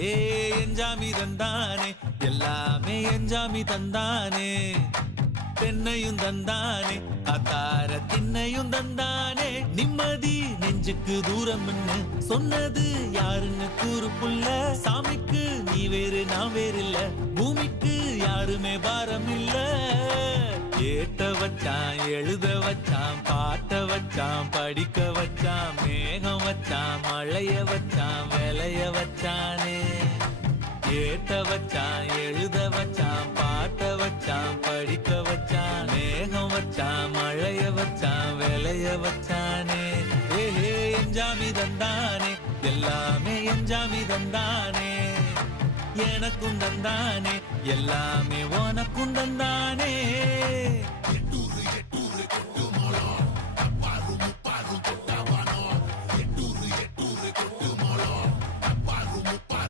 ஏ எஞ்சாமி தந்தானே எல்லாமே எஞ்சாமி தந்தானே தென்னையும் தந்தானே காத்தார திண்ணையும் தந்தானே நிம்மதி நெஞ்சுக்கு தூரம்னு சொன்னது யாருன்னு கூறு புள்ள சாமிக்கு நீ வேறு நான் வேறு இல்ல பூமிக்கு யாருமே பாரம் இல்ல ஏட்ட வச்சான் எழுத வச்சான் பாட்ட வச்சான் படிக்க வச்சான் மேகம் வச்சான் மழைய வச்சான் விளைய வச்சானே ஏட்ட வச்சான் எழுத வச்சான் பாட்ட வச்சான் படிக்க வச்சான் மேகம் வச்சான் மழைய வச்சான் விளைய வச்சானே ஏஹே எஞ்சாமி தந்தானே எல்லாமே எஞ்சாமி தந்தானே எனக்கும் தந்தானே எல்லாமே உனக்கும் தந்தானே எட்டூரு எட்டூரு கொட்டும்